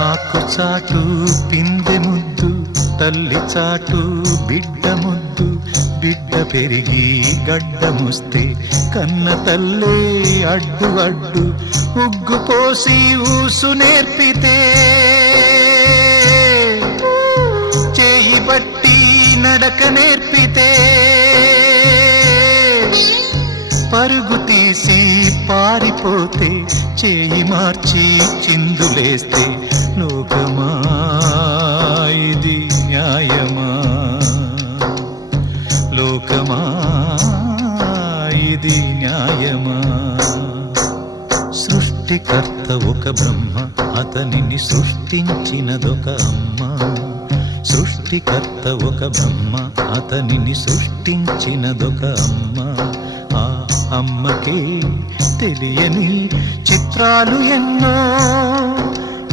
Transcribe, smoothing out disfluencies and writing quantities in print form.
ఆకు చాటు పిందె ముద్దు, తల్లి చాటు బిడ్డ ముద్దు. బిడ్డ పెరిగి గడ్డముస్తే కన్న తల్లే అడ్డు అడ్డు. ఉగ్గు పోసి ఊసు నేర్పితే, చేయి బట్టి నడక నేర్పితే, పరుగు తీసి పారిపోతే, చేయి మార్చి చిందులేస్తే, లోకమా ఇది న్యాయమా? లోకమా ఇది న్యాయమా? సృష్టికర్త ఒక బ్రహ్మ, అతనిని సృష్టించినదొక అమ్మ. సృష్టికర్త ఒక బ్రహ్మ, అతనిని సృష్టించినదొక అమ్మ. ఆ అమ్మకే తెలియని చిత్రాలు ఎన్నో.